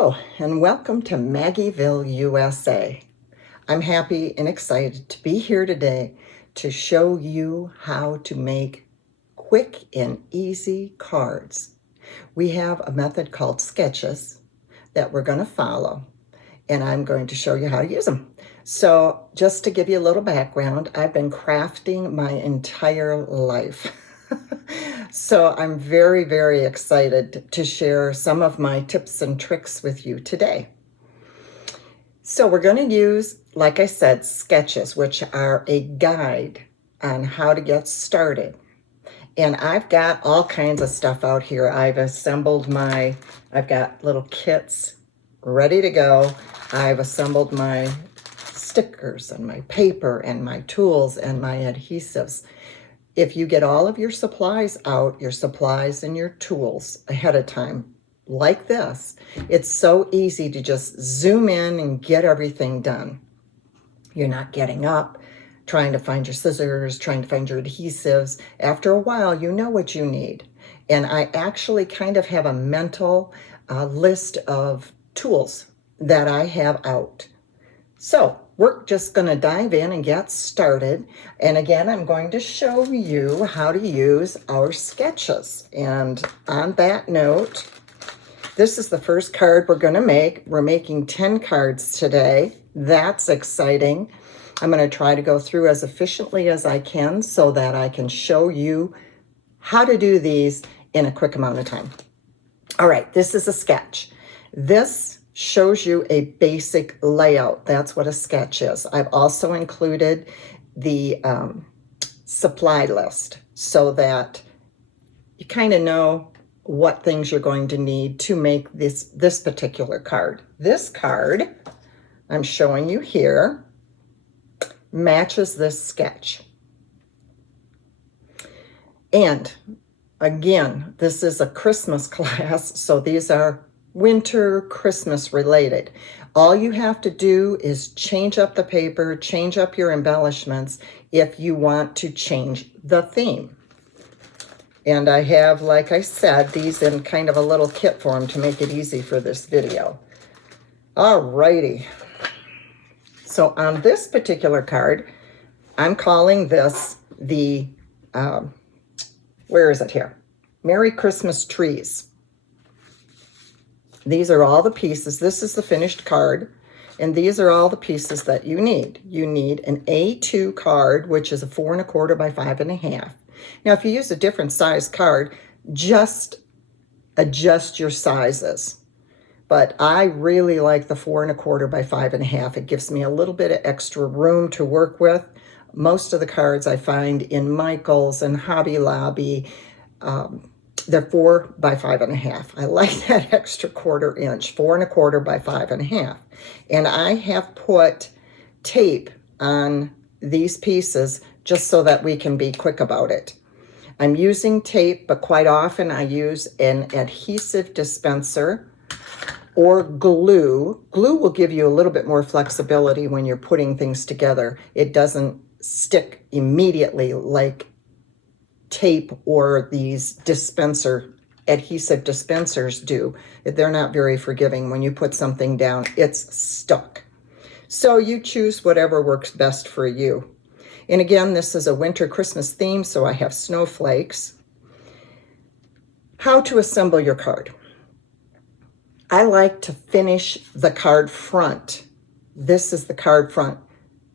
Hello and welcome to Maggieville, USA. I'm happy and excited to be here today to show you how to make quick and easy cards. We have a method called sketches that we're going to follow, and I'm going to show you how to use them. So just to give you a little background, I've been crafting my entire life. So I'm very, very excited to share some of my tips and tricks with you today. So we're going to use, like I said, sketches, which are a guide on how to get started. And I've got all kinds of stuff out here. I've got little kits ready to go. I've assembled my stickers and my paper and my tools and my adhesives. If you get all of your supplies out, your supplies and your tools ahead of time, like this, it's so easy to just zoom in and get everything done. You're not getting up, trying to find your scissors, trying to find your adhesives. After a while, you know what you need. And I actually kind of have a mental list of tools that I have out. So we're just going to dive in and get started. And again, I'm going to show you how to use our sketches. And on that note, this is the first card we're going to make. We're making 10 cards today. That's exciting. I'm going to try to go through as efficiently as I can so that I can show you how to do these in a quick amount of time. All right, this is a sketch. This shows you a basic layout. That's what a sketch is. I've also included the supply list so that you kind of know what things you're going to need to make this particular card. This card I'm showing you here matches this sketch. And again, this is a Christmas class, so these are winter Christmas related. All you have to do is change up the paper, change up your embellishments if you want to change the theme. And I have, like I said, these in kind of a little kit form to make it easy for this video. All righty. So on this particular card, I'm calling this the, where is it here? Merry Christmas Trees. These are all the pieces. This is the finished card, and these are all the pieces that you need. You need an A2 card, which is a 4 1/4 by 5 1/2. Now, if you use a different size card, just adjust your sizes. But I really like the 4 1/4 by 5 1/2. It gives me a little bit of extra room to work with. Most of the cards I find in Michael's and Hobby Lobby, they're 4 by 5 1/2. I like that extra 1/4 inch, 4 1/4 by 5 1/2. And I have put tape on these pieces just so that we can be quick about it. I'm using tape, but quite often I use an adhesive dispenser or glue. Glue will give you a little bit more flexibility when you're putting things together. It doesn't stick immediately like tape or these adhesive dispensers do. They're not very forgiving. When you put something down, it's stuck. So you choose whatever works best for you. And again, this is a winter Christmas theme, so I have snowflakes. How to assemble your card. I like to finish the card front. This is the card front.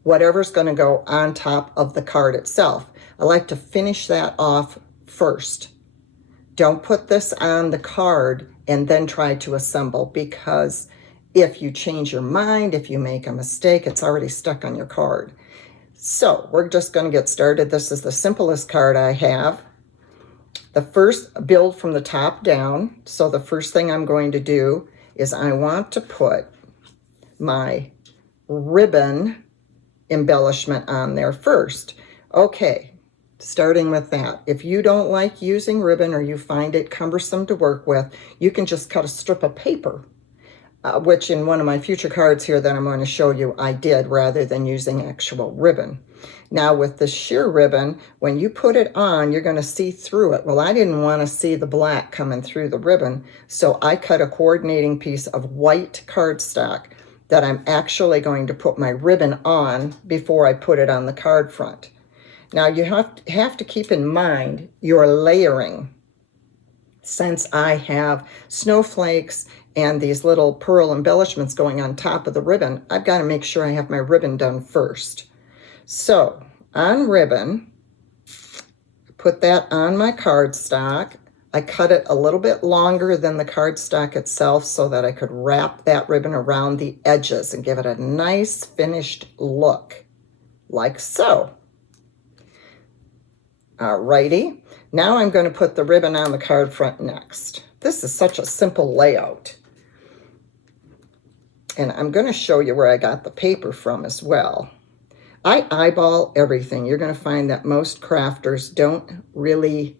Whatever's going to go on top of the card itself. I like to finish that off first. Don't put this on the card and then try to assemble, because if you change your mind, if you make a mistake, it's already stuck on your card. So we're just going to get started. This is the simplest card I have. The first, build from the top down. So the first thing I'm going to do is I want to put my ribbon embellishment on there first. Okay, starting with that. If you don't like using ribbon or you find it cumbersome to work with, you can just cut a strip of paper which in one of my future cards here that I'm going to show you, I did rather than using actual ribbon. Now with the sheer ribbon, when you put it on, you're going to see through it. Well, I didn't want to see the black coming through the ribbon, so I cut a coordinating piece of white cardstock that I'm actually going to put my ribbon on before I put it on the card front. Now you have to keep in mind your layering. Since I have snowflakes and these little pearl embellishments going on top of the ribbon, I've got to make sure I have my ribbon done first. So on ribbon, put that on my cardstock. I cut it a little bit longer than the cardstock itself so that I could wrap that ribbon around the edges and give it a nice finished look, like so. Alrighty, now I'm going to put the ribbon on the card front next. This is such a simple layout. And I'm going to show you where I got the paper from as well. I eyeball everything. You're going to find that most crafters don't really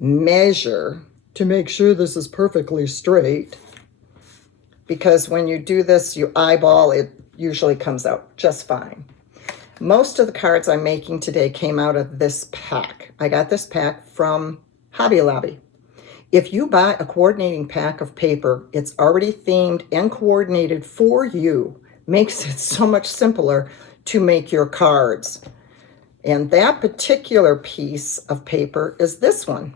measure to make sure this is perfectly straight. Because when you do this, you eyeball, it usually comes out just fine. Most of the cards I'm making today came out of this pack. I got this pack from Hobby Lobby. If you buy a coordinating pack of paper, it's already themed and coordinated for you. Makes it so much simpler to make your cards. And that particular piece of paper is this one.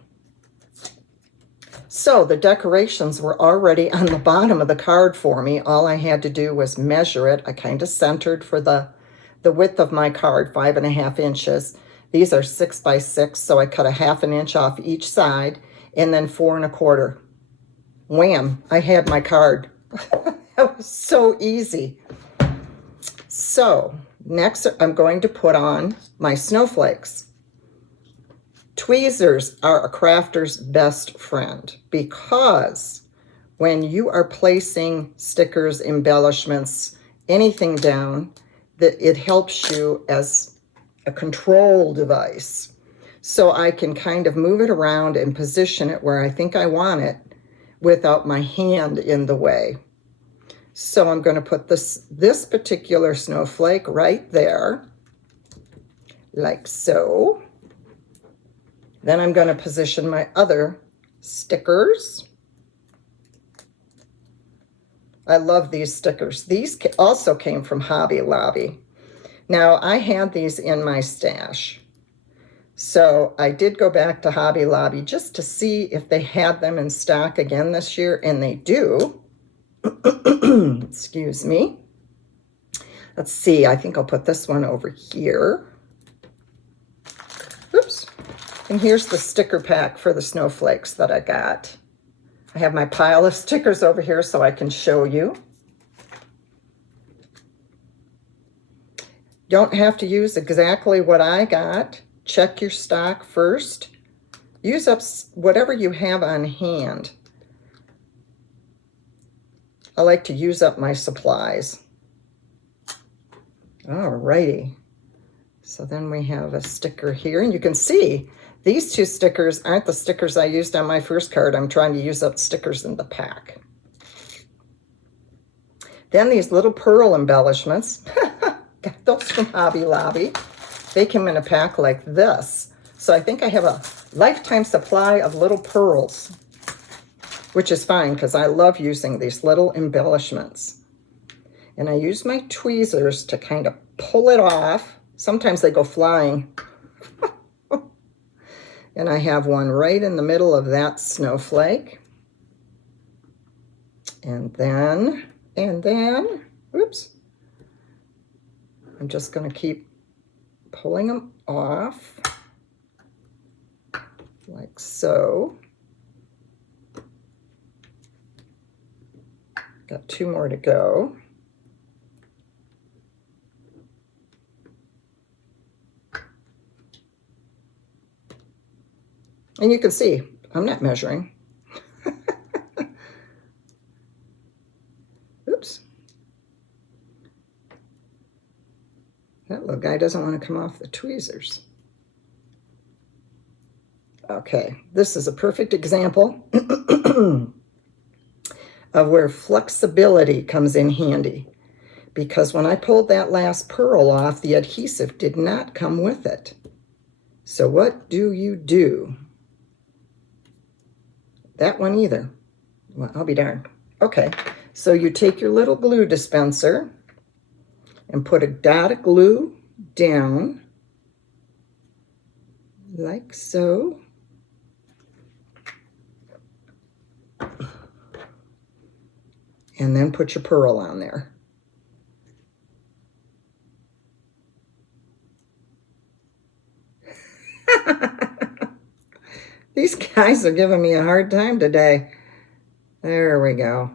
So the decorations were already on the bottom of the card for me. All I had to do was measure it. I kind of centered for the width of my card, 5.5 inches. These are 6 by 6, so I cut a 1/2 inch off each side, and then 4 1/4. Wham! I had my card. That was so easy. So next, I'm going to put on my snowflakes. Tweezers are a crafter's best friend because when you are placing stickers, embellishments, anything down, that it helps you as a control device. So I can kind of move it around and position it where I think I want it without my hand in the way. So I'm going to put this particular snowflake right there, like so. Then I'm going to position my other stickers. I love these stickers. These also came from Hobby Lobby. Now, I had these in my stash. So I did go back to Hobby Lobby just to see if they had them in stock again this year, and they do. Excuse me. Let's see, I think I'll put this one over here. Oops. And here's the sticker pack for the snowflakes that I got. I have my pile of stickers over here so I can show you. Don't have to use exactly what I got. Check your stock first. Use up whatever you have on hand. I like to use up my supplies. Alrighty. So then we have a sticker here, and you can see these two stickers aren't the stickers I used on my first card. I'm trying to use up stickers in the pack. Then these little pearl embellishments. Got those from Hobby Lobby. They came in a pack like this. So I think I have a lifetime supply of little pearls, which is fine because I love using these little embellishments. And I use my tweezers to kind of pull it off. Sometimes they go flying. And I have one right in the middle of that snowflake. And then, oops. I'm just going to keep pulling them off like so. Got 2 more to go. And you can see, I'm not measuring. Oops. That little guy doesn't want to come off the tweezers. Okay, this is a perfect example of where flexibility comes in handy. Because when I pulled that last pearl off, the adhesive did not come with it. So what do? That one either. Well, I'll be darned. Okay, so you take your little glue dispenser and put a dot of glue down, like so. And then put your pearl on there. These guys are giving me a hard time today. There we go.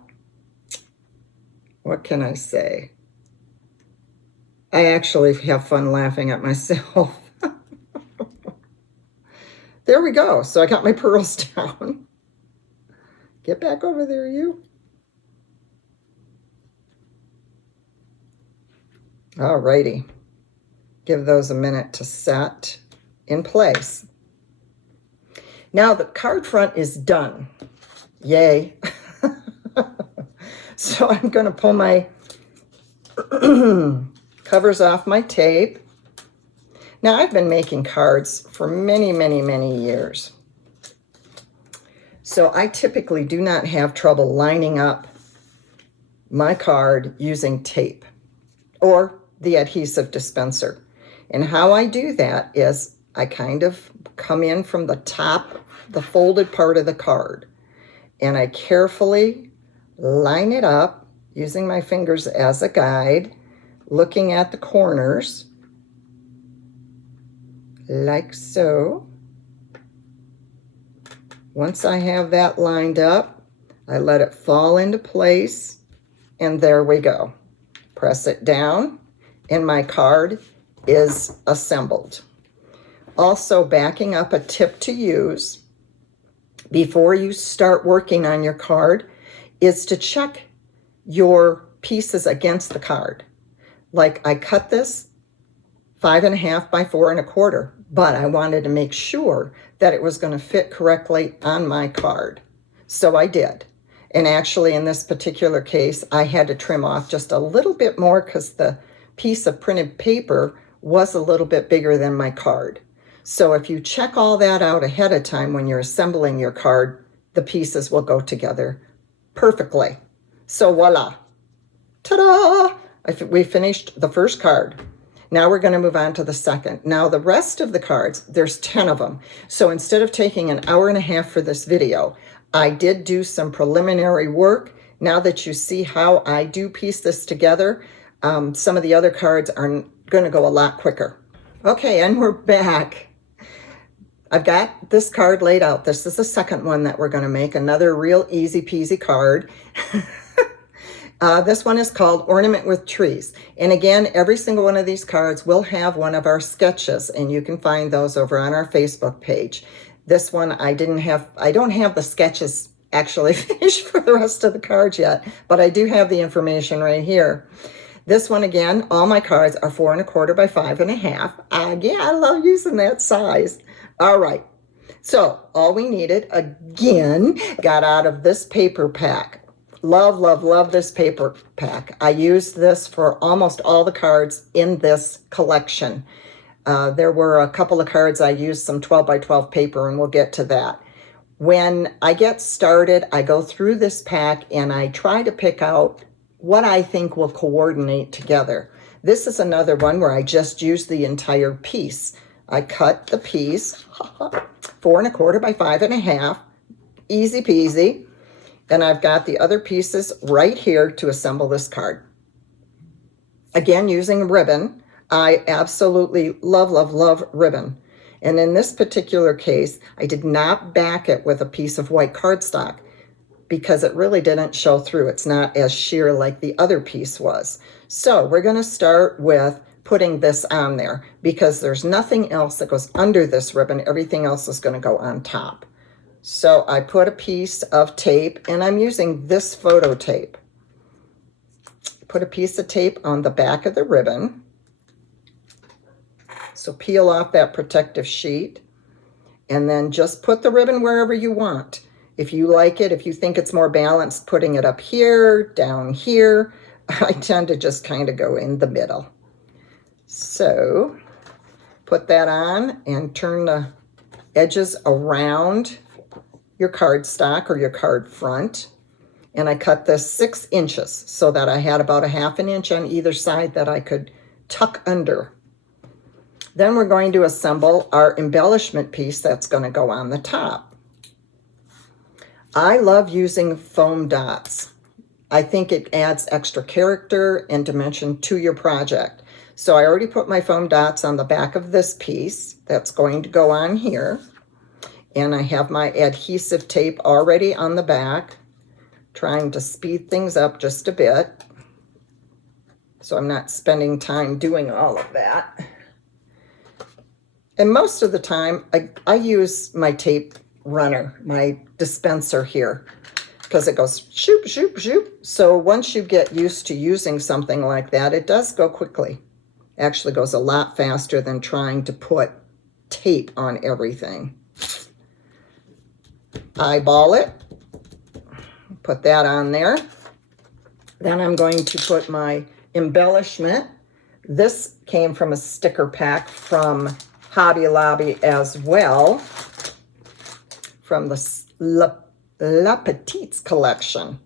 What can I say? I actually have fun laughing at myself. There we go. So I got my pearls down. Get back over there, you. All righty. Give those a minute to set in place. Now the card front is done. Yay. So I'm going to pull my covers off my tape. Now I've been making cards for many, many, many years. So I typically do not have trouble lining up my card using tape or the adhesive dispenser. And how I do that is I kind of come in from the top, the folded part of the card, and I carefully line it up using my fingers as a guide, looking at the corners, like so. Once I have that lined up, I let it fall into place, and there we go. Press it down, and my card is assembled. Also, backing up, a tip to use before you start working on your card is to check your pieces against the card. Like I cut this 5.5 by 4.25, but I wanted to make sure that it was going to fit correctly on my card. So I did. And actually in this particular case, I had to trim off just a little bit more because the piece of printed paper was a little bit bigger than my card. So if you check all that out ahead of time when you're assembling your card, the pieces will go together perfectly. So voila. Ta-da! We finished the first card. Now we're going to move on to the second. Now the rest of the cards, there's 10 of them. So instead of taking an hour and a half for this video, I did do some preliminary work. Now that you see how I do piece this together, some of the other cards are going to go a lot quicker. Okay, and we're back. I've got this card laid out. This is the second one that we're going to make, another real easy peasy card. This one is called Ornament with Trees. And again, every single one of these cards will have one of our sketches, and you can find those over on our Facebook page. This one, I don't have the sketches actually finished for the rest of the cards yet, but I do have the information right here. This one, again, all my cards are 4.25 by 5.5. Yeah, I love using that size. All right. So all we needed, again, got out of this paper pack. Love, love, love this paper pack. I used this for almost all the cards in this collection. There were a couple of cards I used some 12 by 12 paper, and we'll get to that. When I get started, I go through this pack and I try to pick out what I think will coordinate together. This is another one where I just used the entire piece. I cut the piece 4.25 by 5.5, easy peasy. And I've got the other pieces right here to assemble this card. Again, using ribbon. I absolutely love, love, love ribbon. And in this particular case, I did not back it with a piece of white cardstock because it really didn't show through. It's not as sheer like the other piece was. So we're going to start with putting this on there because there's nothing else that goes under this ribbon. Everything else is going to go on top. So I put a piece of tape, and I'm using this photo tape. Put a piece of tape on the back of the ribbon. So peel off that protective sheet, and then just put the ribbon wherever you want. If you like it, if you think it's more balanced, putting it up here, down here, I tend to just kind of go in the middle. So put that on and turn the edges around your cardstock or your card front. And I cut this 6 inches so that I had about a 1/2 inch on either side that I could tuck under. Then we're going to assemble our embellishment piece that's going to go on the top. I love using foam dots. I think it adds extra character and dimension to your project. So I already put my foam dots on the back of this piece that's going to go on here. And I have my adhesive tape already on the back, trying to speed things up just a bit. So I'm not spending time doing all of that. And most of the time, I use my tape runner, my dispenser here, because it goes shoop, shoop, shoop. So once you get used to using something like that, it does go quickly. Actually goes a lot faster than trying to put tape on everything. Eyeball it, put that on there. Then I'm going to put my embellishment. This came from a sticker pack from Hobby Lobby as well, from the La Petites collection.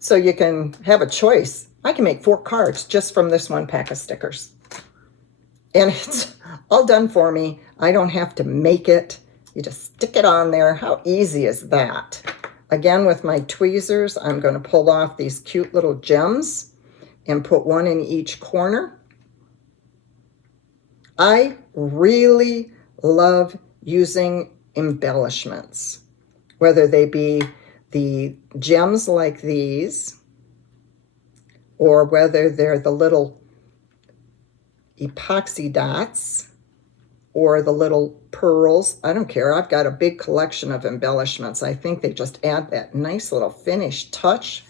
So you can have a choice. I can make 4 cards just from this one pack of stickers. And it's all done for me. I don't have to make it. You just stick it on there. How easy is that? Again, with my tweezers, I'm going to pull off these cute little gems and put one in each corner. I really love using embellishments, whether they be the gems like these, or whether they're the little epoxy dots, or the little pearls. I don't care. I've got a big collection of embellishments. I think they just add that nice little finished touch.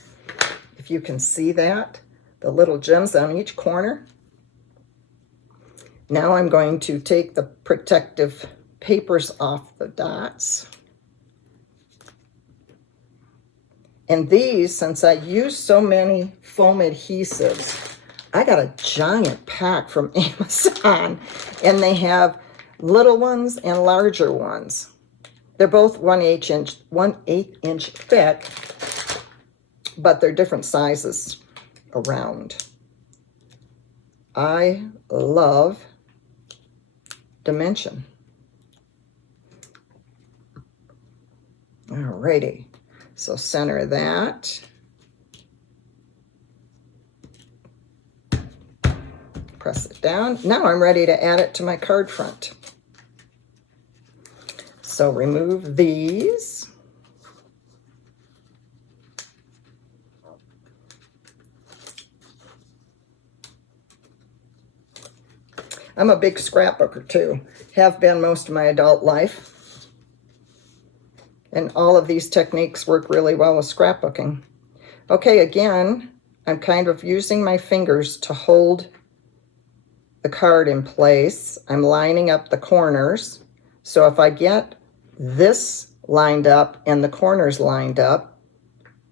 If you can see that, the little gems on each corner. Now I'm going to take the protective papers off the dots. And these, since I use so many foam adhesives, I got a giant pack from Amazon, and they have little ones and larger ones. They're both 1/8 inch thick, but they're different sizes around. I love dimension. Alrighty, so center that. Press it down. Now I'm ready to add it to my card front. So remove these. I'm a big scrapbooker too. Have been most of my adult life. And all of these techniques work really well with scrapbooking. Okay, again, I'm kind of using my fingers to hold the card in place. I'm lining up the corners. So if I get this lined up and the corners lined up,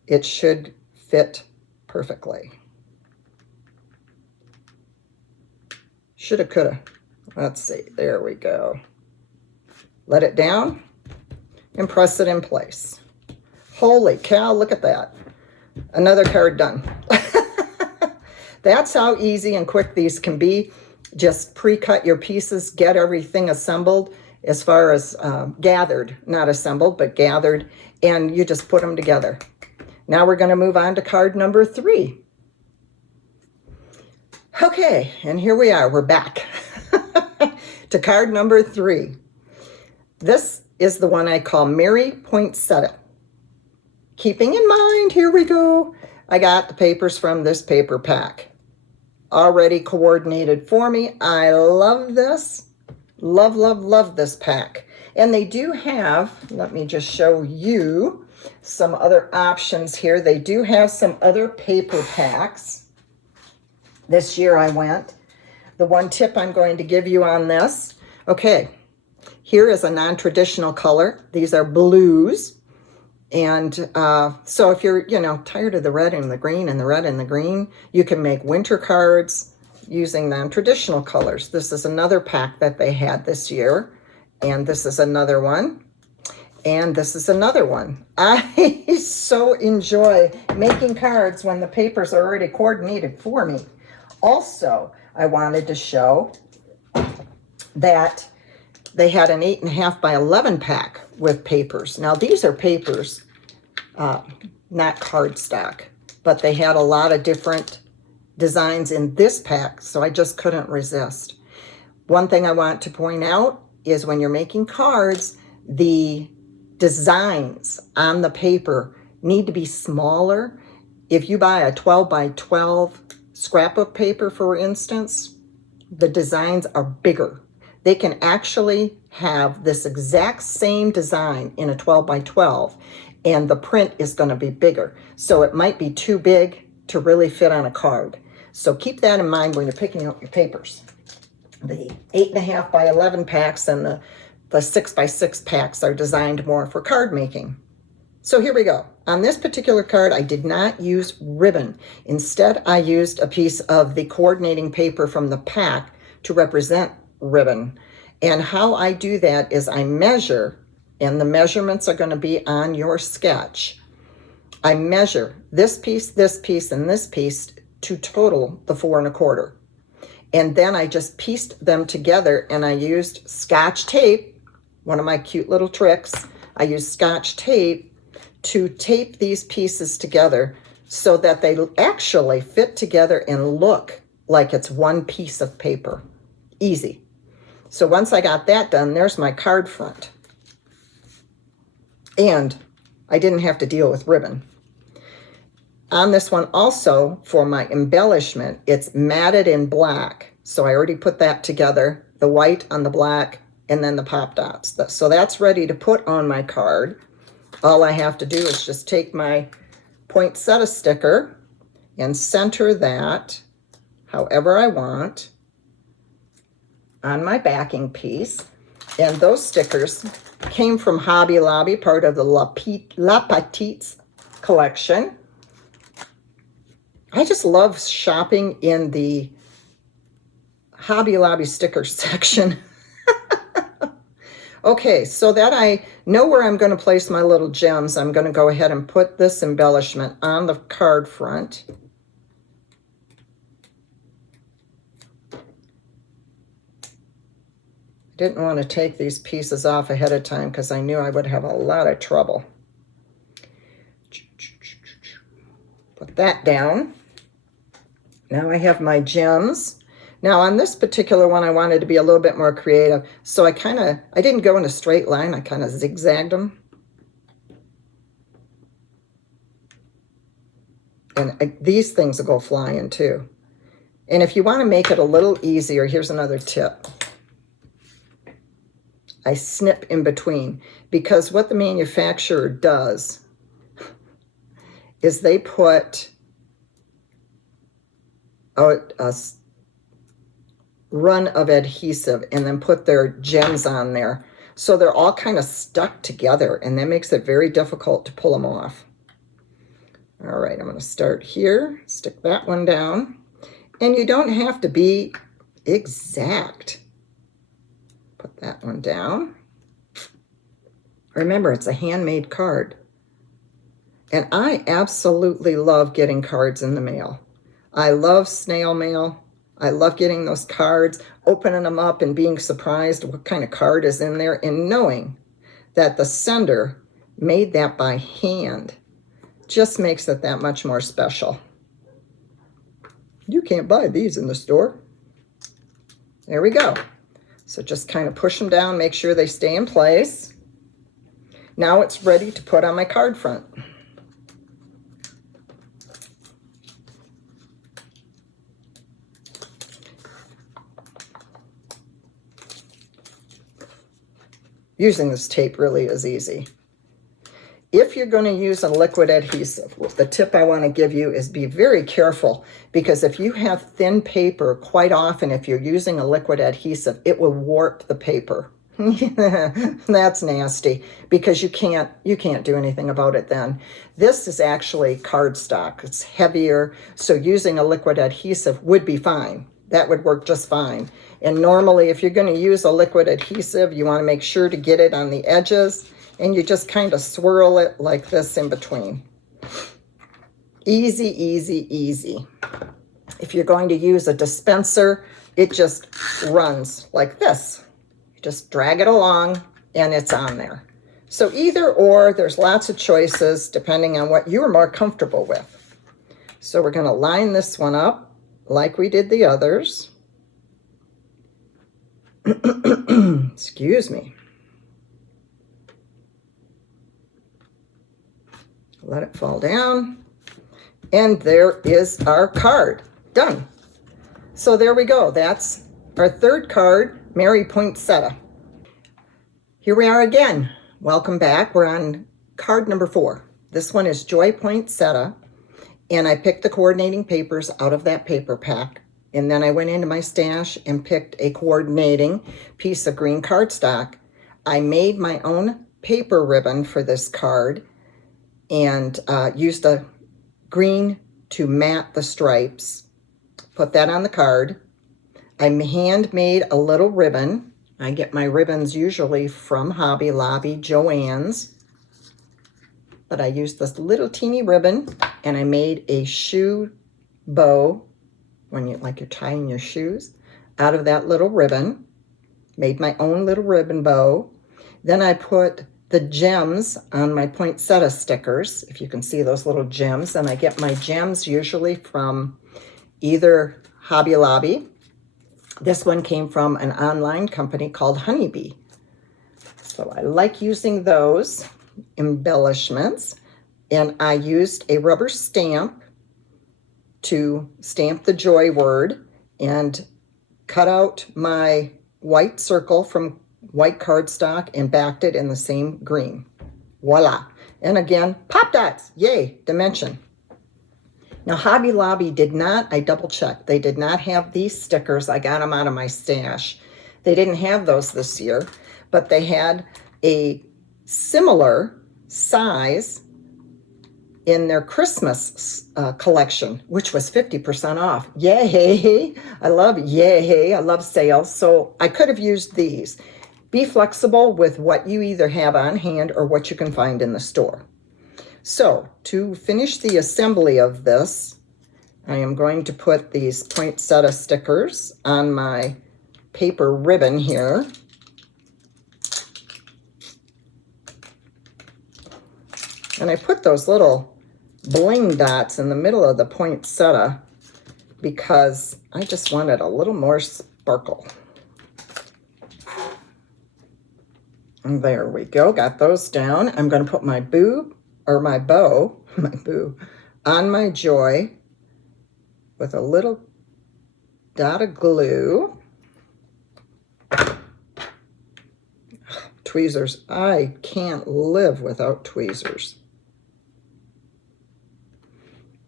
it should fit perfectly. Shoulda, coulda. Let's see. There we go. Let it down and press it in place. Holy cow, look at that. Another card done. That's how easy and quick these can be. Just pre-cut your pieces, get everything assembled as far as gathered, not assembled, but gathered, and you just put them together. Now we're going to move on to card number 3. Okay, and here we are. We're back to card number 3. This is the one I call Merry Poinsettia. Keeping in mind, here we go, I got the papers from this paper pack already coordinated for me. I love this. Love, love, love this pack. And they do have, let me just show you some other options here. They do have some other paper packs. This year I went. The one tip I'm going to give you on this. Okay, here is a non-traditional color. These are blues. And so if you're, tired of the red and the green and the red and the green, you can make winter cards using non-traditional colors. This is another pack that they had this year. And this is another one. And this is another one. I so enjoy making cards when the papers are already coordinated for me. Also, I wanted to show that they had an 8.5 by 11 pack with papers. Now, these are papers, not cardstock, but they had a lot of different designs in this pack, so I just couldn't resist. One thing I want to point out is when you're making cards, the designs on the paper need to be smaller. If you buy a 12 by 12 scrapbook paper, for instance, the designs are bigger. They can actually have this exact same design in a 12 by 12, and the print is going to be bigger. So it might be too big to really fit on a card. So keep that in mind when you're picking out your papers. The 8.5 by 11 packs and the 6 by 6 packs are designed more for card making. So here we go. On this particular card, I did not use ribbon. Instead, I used a piece of the coordinating paper from the pack to represent ribbon. And how I do that is I measure, and the measurements are going to be on your sketch. I measure this piece, and this piece to total the 4 1/4. And then I just pieced them together, and I used Scotch tape, one of my cute little tricks. I used Scotch tape to tape these pieces together so that they actually fit together and look like it's one piece of paper. Easy. So once I got that done, there's my card front. And I didn't have to deal with ribbon. On this one also, for my embellishment, it's matted in black. So I already put that together, the white on the black, and then the pop dots. So that's ready to put on my card. All I have to do is just take my poinsettia sticker and center that however I want on my backing piece. And those stickers came from Hobby Lobby, part of the La Petite collection. I just love shopping in the Hobby Lobby sticker section. Okay, so that I know where I'm going to place my little gems, I'm going to go ahead and put this embellishment on the card front. I didn't want to take these pieces off ahead of time because I knew I would have a lot of trouble. Put that down. Now I have my gems. Now on this particular one, I wanted to be a little bit more creative. So I didn't go in a straight line. I kind of zigzagged them. And these things will go flying too. And if you want to make it a little easier, here's another tip. I snip in between, because what the manufacturer does is they put a run of adhesive and then put their gems on there. So they're all kind of stuck together, and that makes it very difficult to pull them off. All right, I'm going to start here, stick that one down. And you don't have to be exact. Put that one down. Remember, it's a handmade card. And I absolutely love getting cards in the mail. I love snail mail. I love getting those cards, opening them up and being surprised what kind of card is in there, and knowing that the sender made that by hand just makes it that much more special. You can't buy these in the store. There we go. So just kind of push them down, make sure they stay in place. Now it's ready to put on my card front. Using this tape really is easy. If you're going to use a liquid adhesive, the tip I want to give you is be very careful, because if you have thin paper, quite often if you're using a liquid adhesive, it will warp the paper. That's nasty because you can't do anything about it then. This is actually cardstock. It's heavier, so using a liquid adhesive would be fine. That would work just fine. And normally if you're going to use a liquid adhesive, you want to make sure to get it on the edges, and you just kind of swirl it like this in between. Easy, easy, easy. If you're going to use a dispenser, it just runs like this. Just drag it along and it's on there. So either or, there's lots of choices depending on what you're more comfortable with. So we're going to line this one up like we did the others. Excuse me. Let it fall down. And there is our card. Done. So there we go. That's our third card, Mary Poinsettia. Here we are again. Welcome back. We're on card number 4. This one is Joy Poinsettia, and I picked the coordinating papers out of that paper pack, and then I went into my stash and picked a coordinating piece of green cardstock. I made my own paper ribbon for this card and used a green to mat the stripes. Put that on the card. I handmade a little ribbon. I get my ribbons usually from Hobby Lobby, Joann's. But I used this little teeny ribbon, and I made a shoe bow, when you're tying your shoes, out of that little ribbon. Made my own little ribbon bow. Then I put the gems on my poinsettia stickers, if you can see those little gems. And I get my gems usually from either Hobby Lobby. This one came from an online company called Honeybee. So I like using those embellishments. And I used a rubber stamp to stamp the joy word and cut out my white circle from white cardstock and backed it in the same green. Voila. And again, pop dots. Yay, dimension. Now, Hobby Lobby did not, I double checked, they did not have these stickers. I got them out of my stash. They didn't have those this year, but they had a similar size in their Christmas collection, which was 50% off. Yay! I love sales. So I could have used these. Be flexible with what you either have on hand or what you can find in the store. So to finish the assembly of this, I am going to put these poinsettia stickers on my paper ribbon here. And I put those little bling dots in the middle of the poinsettia because I just wanted a little more sparkle. And there we go, got those down. I'm going to put my bow on my joy with a little dot of glue. Tweezers, I can't live without tweezers.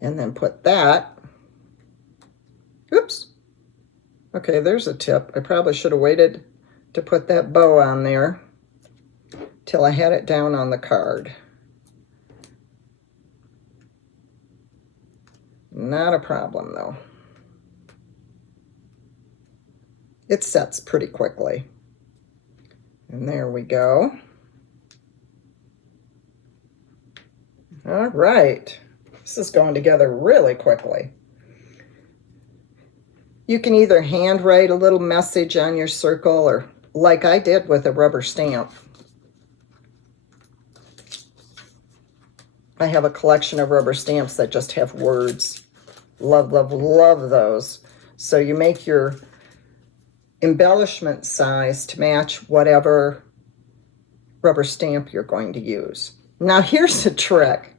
And then put that, oops, okay, there's a tip. I probably should have waited to put that bow on there till I had it down on the card. Not a problem though. It sets pretty quickly. And there we go. All right. This is going together really quickly. You can either handwrite a little message on your circle or like I did with a rubber stamp. I have a collection of rubber stamps that just have words. Love, love, love those. So you make your embellishment size to match whatever rubber stamp you're going to use. Now here's a trick.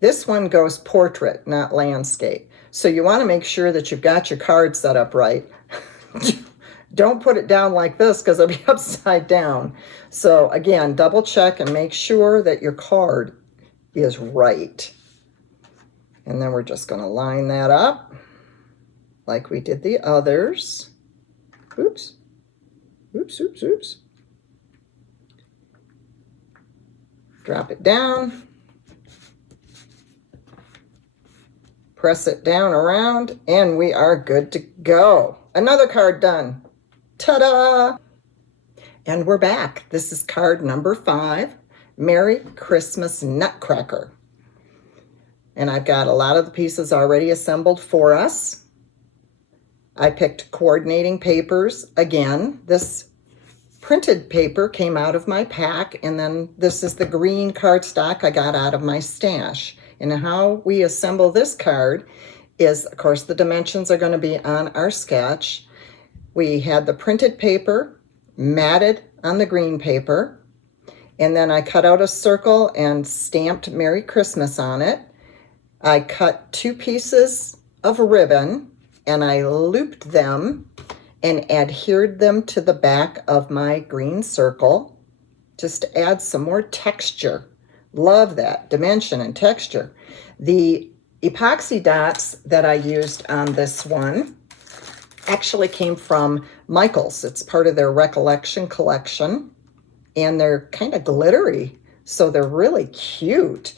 This one goes portrait, not landscape. So you want to make sure that you've got your card set up right. Don't put it down like this because it'll be upside down. So again, double check and make sure that your card is right. And then we're just going to line that up like we did the others. Oops. Oops, oops, oops. Drop it down. Press it down around, and we are good to go. Another card done. Ta-da! And we're back. This is card number 5, Merry Christmas Nutcracker. And I've got a lot of the pieces already assembled for us. I picked coordinating papers. Again, this printed paper came out of my pack, and then this is the green cardstock I got out of my stash. And how we assemble this card is, of course, the dimensions are going to be on our sketch. We had the printed paper matted on the green paper, and then I cut out a circle and stamped Merry Christmas on it. I cut 2 pieces of ribbon and I looped them and adhered them to the back of my green circle just to add some more texture. Love that dimension and texture. The epoxy dots that I used on this one actually came from Michael's. It's part of their Recollection collection, and they're kind of glittery, so they're really cute.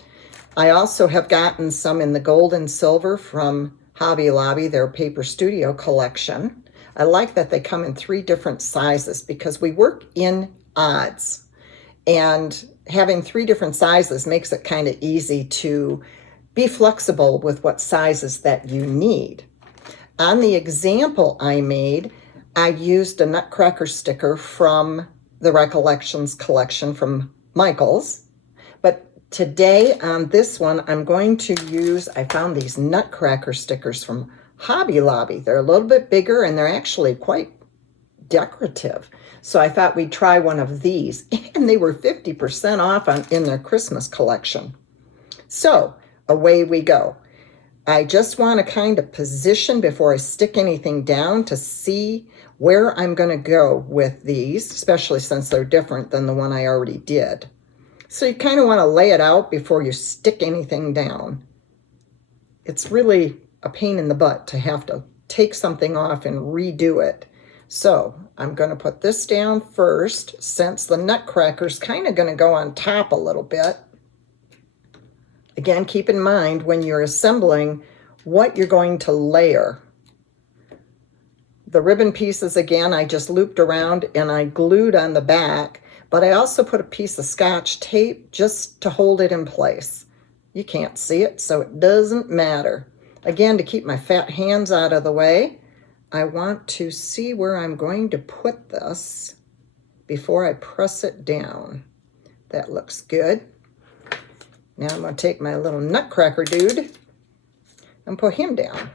I also have gotten some in the gold and silver from Hobby Lobby, their Paper Studio collection. I like that they come in 3 different sizes because we work in odds, and having 3 different sizes makes it kind of easy to be flexible with what sizes that you need. On the example I made, I used a Nutcracker sticker from the Recollections collection from Michael's. But today on this one, I'm going to use, I found these Nutcracker stickers from Hobby Lobby. They're a little bit bigger and they're actually quite decorative. So I thought we'd try one of these, and they were 50% off in their Christmas collection. So away we go. I just want to kind of position before I stick anything down to see where I'm going to go with these, especially since they're different than the one I already did. So you kind of want to lay it out before you stick anything down. It's really a pain in the butt to have to take something off and redo it. So I'm going to put this down first, since the Nutcracker's kind of going to go on top a little bit. Again, keep in mind when you're assembling what you're going to layer. The ribbon pieces, again, I just looped around and I glued on the back, but I also put a piece of Scotch tape just to hold it in place. You can't see it, so it doesn't matter. Again, to keep my fat hands out of the way, I want to see where I'm going to put this before I press it down. That looks good. Now I'm going to take my little Nutcracker dude and put him down.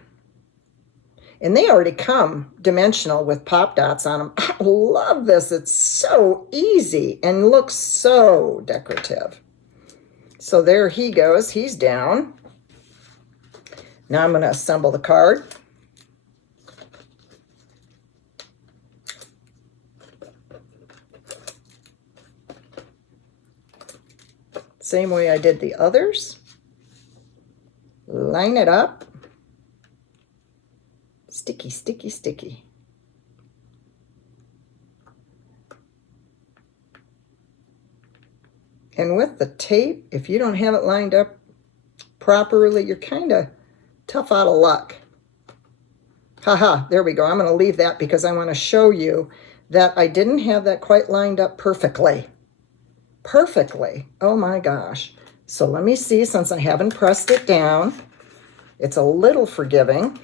And they already come dimensional with pop dots on them. I love this. It's so easy and looks so decorative. So there he goes. He's down. Now I'm going to assemble the card. Same way I did the others. Line it up. Sticky, sticky, sticky. And with the tape, if you don't have it lined up properly, you're kind of tough out of luck. Haha, there we go. I'm going to leave that because I want to show you that I didn't have that quite lined up perfectly. Perfectly. Oh my gosh. So let me see, since I haven't pressed it down, it's a little forgiving.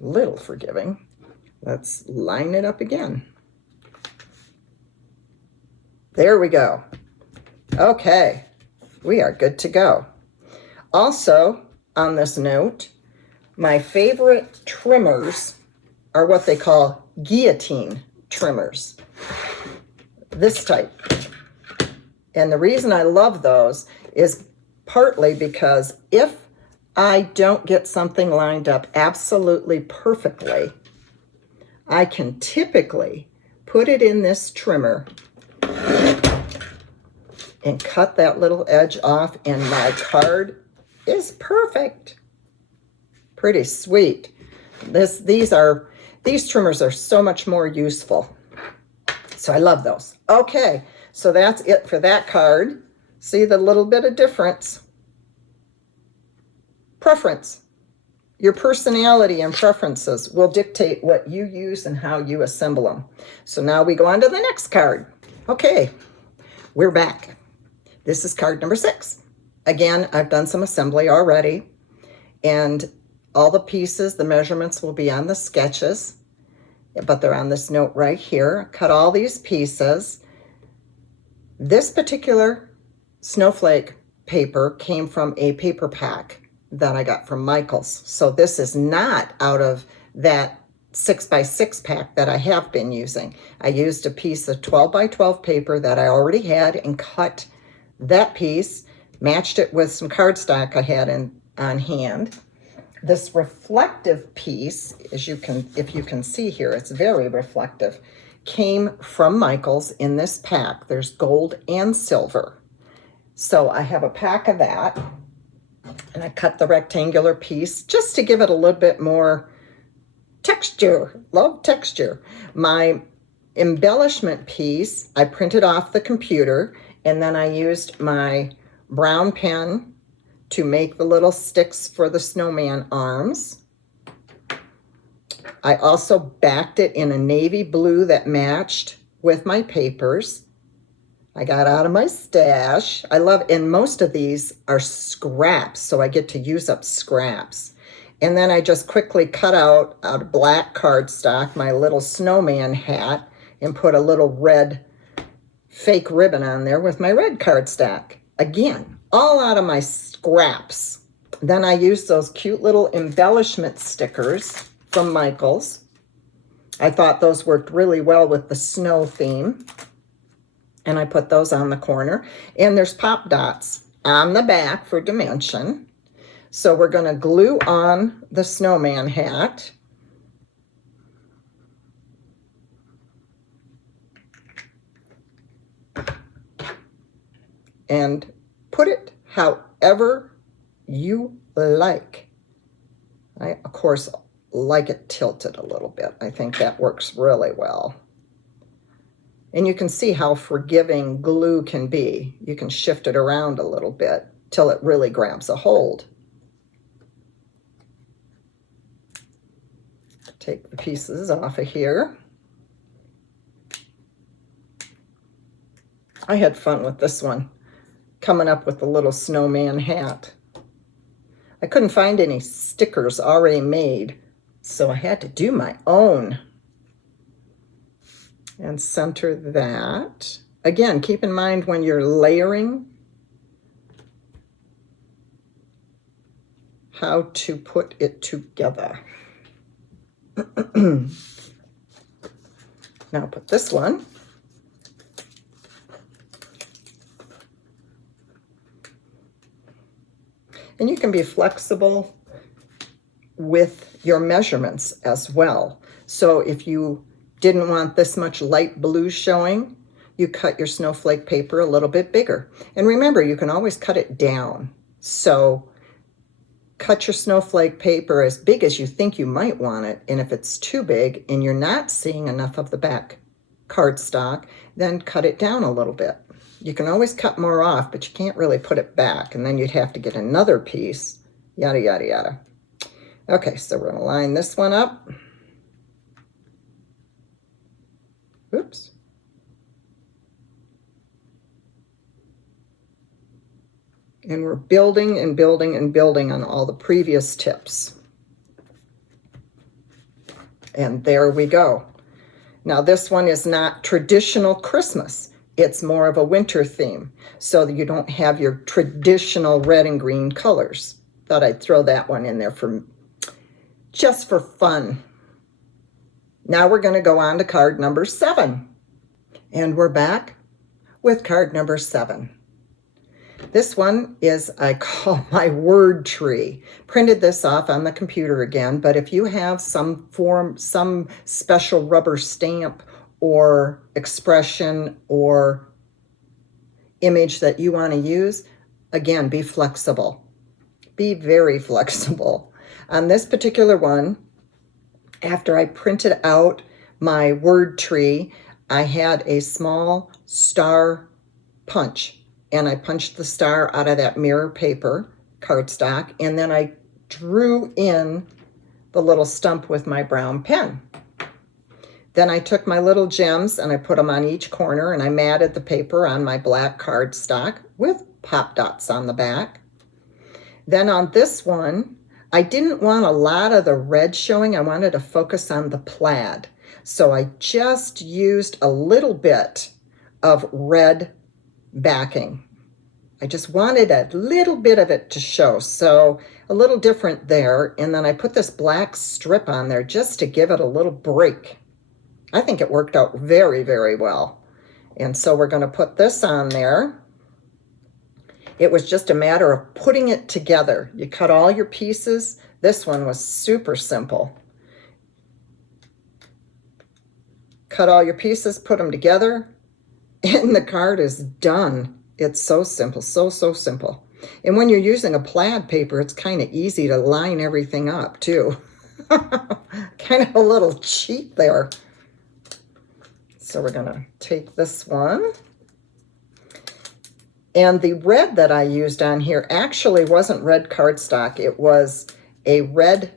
Little forgiving. Let's line it up again. There we go. Okay, we are good to go. Also, on this note, my favorite trimmers are what they call guillotine trimmers. This type. And the reason I love those is partly because if I don't get something lined up absolutely perfectly, I can typically put it in this trimmer and cut that little edge off, and my card is perfect. Pretty sweet. These trimmers are so much more useful. So I love those. Okay, So that's it for that card. See the little bit of difference. Preference. Your personality and preferences will dictate what you use and how you assemble them. So now we go on to the next card. Okay, we're back. This is card number 6. Again, I've done some assembly already, and all the pieces, the measurements will be on the sketches, but they're on this note right here. Cut all these pieces. This particular snowflake paper came from a paper pack that I got from Michael's. So this is not out of that 6x6 pack that I have been using. I used a piece of 12x12 paper that I already had and cut that piece, matched it with some cardstock I had on hand. This reflective piece, if you can see here, it's very reflective, came from Michael's in this pack. There's gold and silver. So I have a pack of that, and I cut the rectangular piece just to give it a little bit more texture. Love texture. My embellishment piece, I printed off the computer, and then I used my brown pen to make the little sticks for the snowman arms. I also backed it in a navy blue that matched with my papers. I got out of my stash. I love, and most of these are scraps, so I get to use up scraps. And then I just quickly cut out of black cardstock my little snowman hat and put a little red fake ribbon on there with my red cardstock. Again, all out of my scraps. Then I used those cute little embellishment stickers from Michael's. I thought those worked really well with the snow theme. And I put those on the corner. And there's pop dots on the back for dimension. So we're going to glue on the snowman hat. And put it however you like. I, of course, like it tilted a little bit. I think that works really well. And you can see how forgiving glue can be. You can shift it around a little bit till it really grabs a hold. Take the pieces off of here. I had fun with this one, coming up with the little snowman hat. I couldn't find any stickers already made, so I had to do my own. And center that. Again, keep in mind when you're layering how to put it together. Now put this one. And you can be flexible with your measurements as well. So if you didn't want this much light blue showing, you cut your snowflake paper a little bit bigger. And remember, you can always cut it down. So cut your snowflake paper as big as you think you might want it. And if it's too big and you're not seeing enough of the back cardstock, then cut it down a little bit. You can always cut more off, but you can't really put it back. And then you'd have to get another piece, yada, yada, yada. Okay, so we're gonna line this one up. Oops. And we're building and building and building on all the previous tips. And there we go. Now this one is not traditional Christmas. It's more of a winter theme, so that you don't have your traditional red and green colors. Thought I'd throw that one in there just for fun. Now we're going to go on to card number 7. And we're back with card number 7. This one is, I call my word tree. Printed this off on the computer again, but if you have some special rubber stamp or expression or image that you want to use, again, be flexible. Be very flexible. On this particular one, after I printed out my word tree, I had a small star punch, and I punched the star out of that mirror paper cardstock, and then I drew in the little stump with my brown pen. Then I took my little gems and I put them on each corner, and I matted the paper on my black cardstock with pop dots on the back. Then on this one, I didn't want a lot of the red showing. I wanted to focus on the plaid. So I just used a little bit of red backing. I just wanted a little bit of it to show, so a little different there. And then I put this black strip on there just to give it a little break. I think it worked out very, very well. And so we're going to put this on there. It was just a matter of putting it together. You cut all your pieces. This one was super simple. Cut all your pieces, put them together, and the card is done. It's so simple, so simple. And when you're using a plaid paper, it's kind of easy to line everything up too. Kind of a little cheat there. So we're gonna take this one. And the red that I used on here actually wasn't red cardstock. It was a red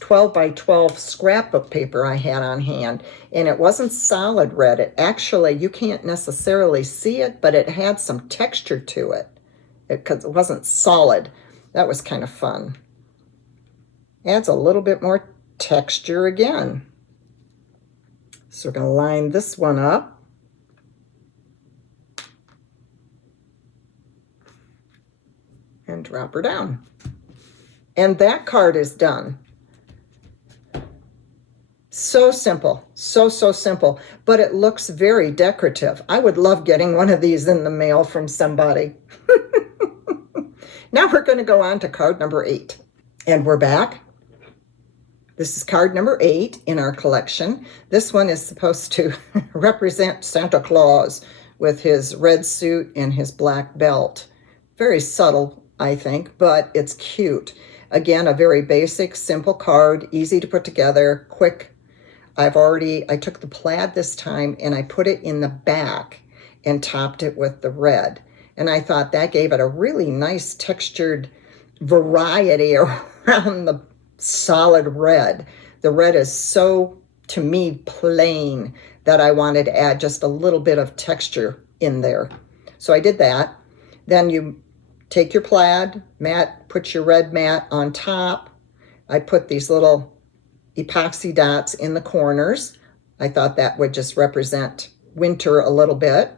12 by 12 scrapbook paper I had on hand, and it wasn't solid red. It actually, you can't necessarily see it, but it had some texture to it because it wasn't solid. That was kind of fun. Adds a little bit more texture again. So we're going to line this one up. And drop her down. And that card is done. So simple, so simple, but it looks very decorative. I would love getting one of these in the mail from somebody. Now we're going to go on to card number 8. And we're back. This is card number 8 in our collection. This one is supposed to represent Santa Claus with his red suit and his black belt. Very subtle, I think, but it's cute. Again, a very basic, simple card, easy to put together, quick. I took the plaid this time and I put it in the back and topped it with the red. And I thought that gave it a really nice textured variety around the solid red. The red is so, to me, plain that I wanted to add just a little bit of texture in there. So I did that. Then you take your plaid mat, put your red mat on top. I put these little epoxy dots in the corners. I thought that would just represent winter a little bit.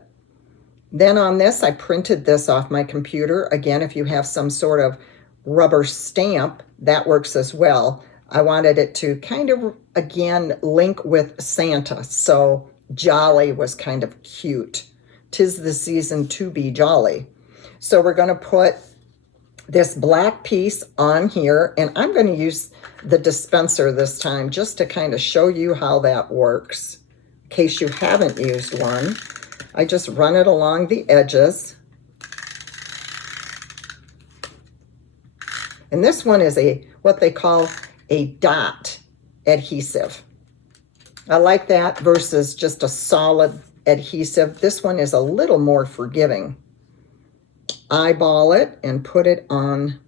Then on this, I printed this off my computer. Again, if you have some sort of rubber stamp, that works as well. I wanted it to kind of, again, link with Santa. So jolly was kind of cute. 'Tis the season to be jolly. So we're going to put this black piece on here, and I'm going to use the dispenser this time just to kind of show you how that works. In case you haven't used one, I just run it along the edges. And this one is what they call a dot adhesive. I like that versus just a solid adhesive. This one is a little more forgiving. Eyeball it and put it on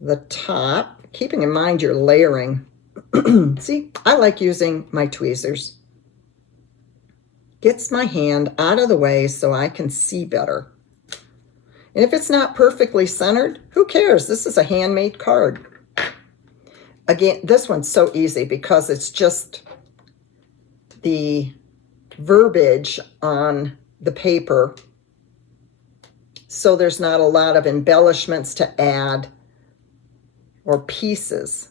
the top, keeping in mind you're layering. See, I like using my tweezers. Gets my hand out of the way so I can see better. And if it's not perfectly centered, who cares? This is a handmade card. Again, this one's so easy because it's just the verbiage on the paper. So there's not a lot of embellishments to add or pieces.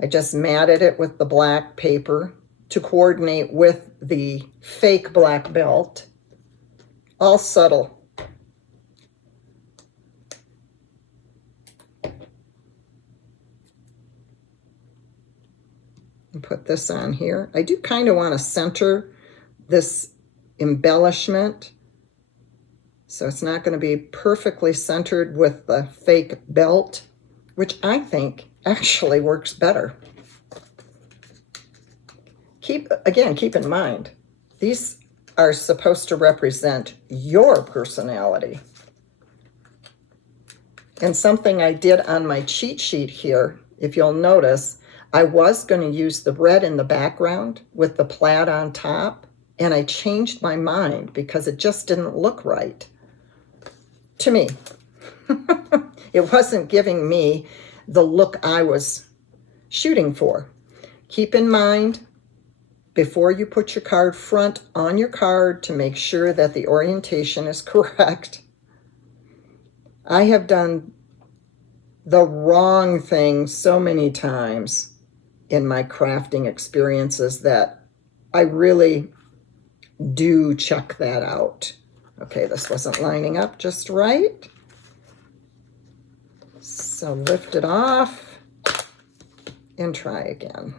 I just matted it with the black paper to coordinate with the fake black belt. All subtle. And put this on here. I do kind of want to center this embellishment, so it's not going to be perfectly centered with the fake belt, which I think actually works better. Keep in mind, these are supposed to represent your personality. And something I did on my cheat sheet here, if you'll notice, I was going to use the red in the background with the plaid on top, and I changed my mind because it just didn't look right to me. It wasn't giving me the look I was shooting for. Keep in mind, before you put your card front on your card, to make sure that the orientation is correct. I have done the wrong thing so many times in my crafting experiences that I really do check that out. Okay, this wasn't lining up just right. So lift it off and try again.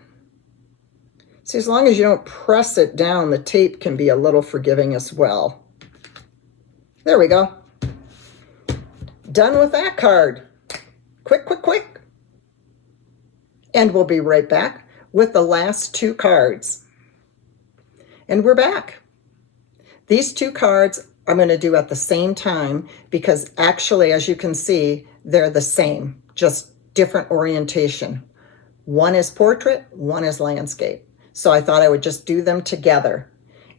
See, as long as you don't press it down, the tape can be a little forgiving as well. There we go. Done with that card. Quick, quick, quick. And we'll be right back with the last two cards. And we're back. These two cards I'm going to do at the same time because actually, as you can see, they're the same, just different orientation. One is portrait, one is landscape. So I thought I would just do them together.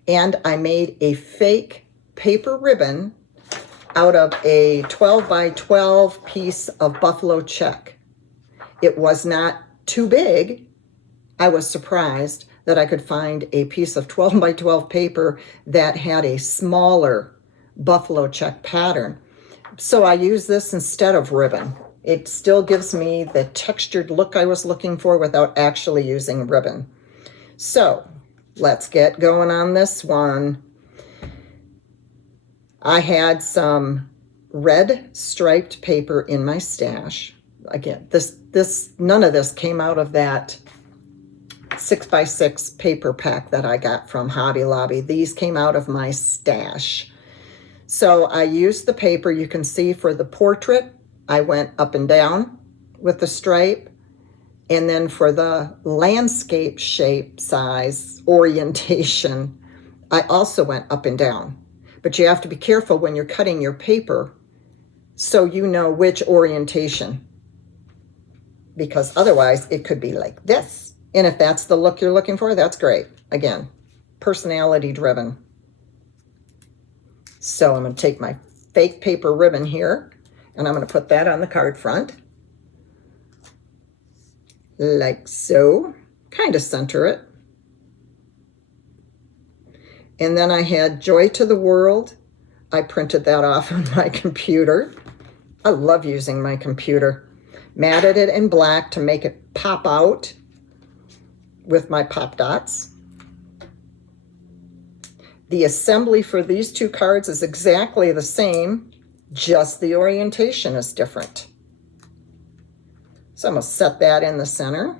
And I made a fake paper ribbon out of a 12 by 12 piece of buffalo check. It was not too big. I was surprised that I could find a piece of 12 by 12 paper that had a smaller buffalo check pattern. So I use this instead of ribbon. It still gives me the textured look I was looking for without actually using ribbon. So let's get going on this one. I had some red striped paper in my stash. Again, none of this came out of that 6x6 paper pack that I got from Hobby Lobby. These came out of my stash. So I used the paper. You can see for the portrait, I went up and down with the stripe. And then for the landscape shape, size, orientation, I also went up and down. But you have to be careful when you're cutting your paper so you know which orientation, because otherwise it could be like this. And if that's the look you're looking for, that's great. Again, personality driven. So I'm going to take my fake paper ribbon here and I'm going to put that on the card front. Like so, kind of center it. And then I had Joy to the World. I printed that off on my computer. I love using my computer. Matted it in black to make it pop out with my pop dots. The assembly for these two cards is exactly the same, just the orientation is different. So I'm going to set that in the center.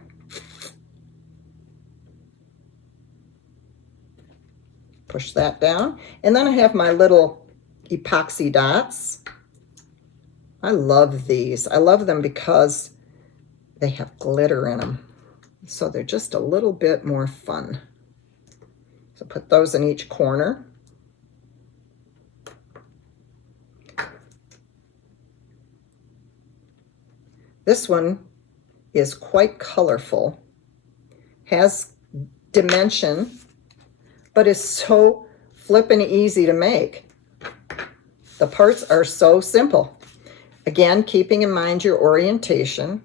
Push that down. And then I have my little epoxy dots. I love these. I love them because they have glitter in them. So they're just a little bit more fun. So put those in each corner. This one is quite colorful, has dimension, but is so flippin' easy to make. The parts are so simple. Again, keeping in mind your orientation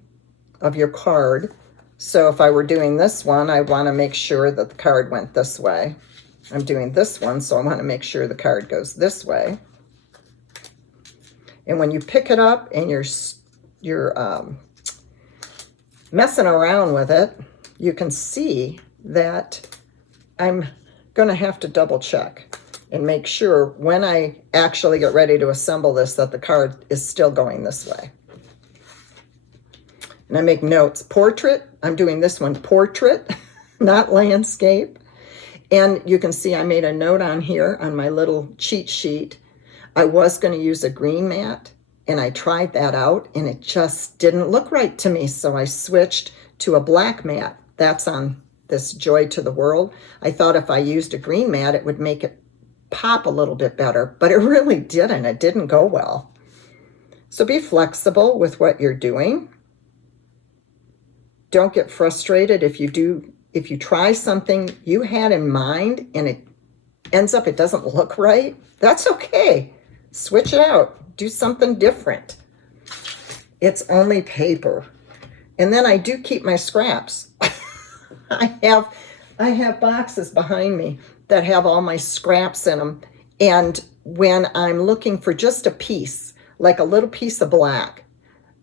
of your card. So if I were doing this one, I want to make sure that the card went this way. I'm doing this one, so I want to make sure the card goes this way. And when you pick it up and you're messing around with it, you can see that I'm going to have to double check and make sure when I actually get ready to assemble this that the card is still going this way. And I make notes. Portrait, I'm doing this one portrait, not landscape. And you can see I made a note on here on my little cheat sheet. I was going to use a green mat, and I tried that out, and it just didn't look right to me. So I switched to a black mat. That's on this Joy to the World. I thought if I used a green mat, it would make it pop a little bit better, but it really didn't. It didn't go well. So be flexible with what you're doing. Don't get frustrated if you try something you had in mind and it ends up it doesn't look right. That's okay. Switch it out. Do something different. It's only paper. And then I do keep my scraps. I have boxes behind me that have all my scraps in them. And when I'm looking for just a piece, like a little piece of black,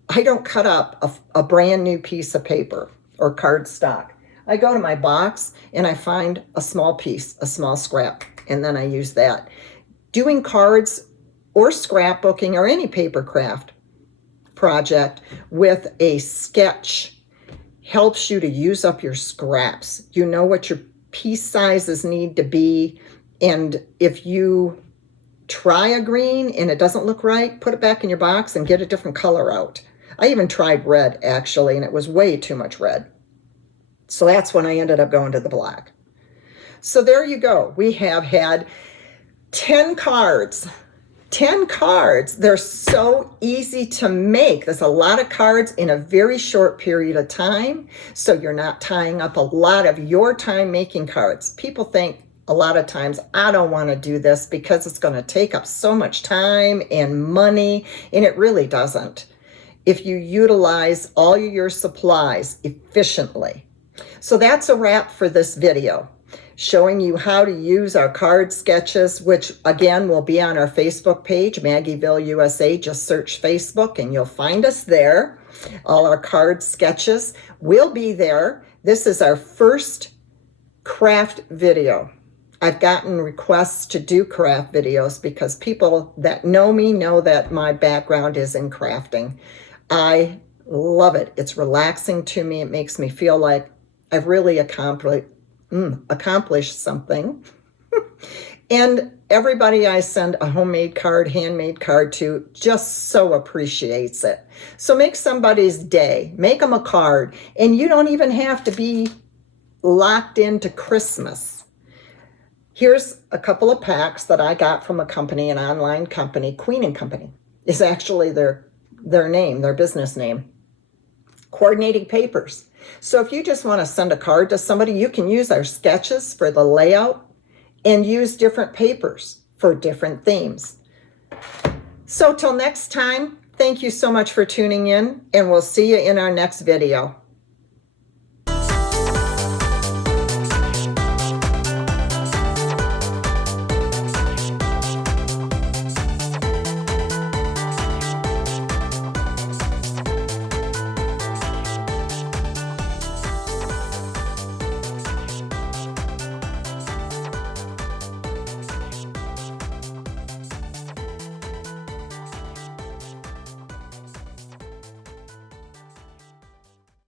I don't cut up a brand new piece of paper or cardstock. I go to my box and I find a small piece, a small scrap, and then I use that. Doing cards or scrapbooking or any paper craft project with a sketch helps you to use up your scraps. You know what your piece sizes need to be, and if you try a green and it doesn't look right, put it back in your box and get a different color out. I even tried red, actually, and it was way too much red. So that's when I ended up going to the black. So there you go. We have had 10 cards. 10 cards. They're so easy to make. There's a lot of cards in a very short period of time, so you're not tying up a lot of your time making cards. People think a lot of times, I don't want to do this because it's going to take up so much time and money, and it really doesn't if you utilize all your supplies efficiently. So that's a wrap for this video, showing you how to use our card sketches, which again will be on our Facebook page, Maggieville USA. Just search Facebook and you'll find us there. All our card sketches will be there. This is our first craft video. I've gotten requests to do craft videos because people that know me know that my background is in crafting. I love it. It's relaxing to me. It makes me feel like I've really accomplished something. And everybody I send a homemade card, handmade card to just so appreciates it. So make somebody's day. Make them a card. And you don't even have to be locked into Christmas. Here's a couple of packs that I got from a company, an online company. Queen & Company is actually their name, their business name. Coordinating papers. So if you just want to send a card to somebody, you can use our sketches for the layout and use different papers for different themes. So till next time, thank you so much for tuning in, and we'll see you in our next video.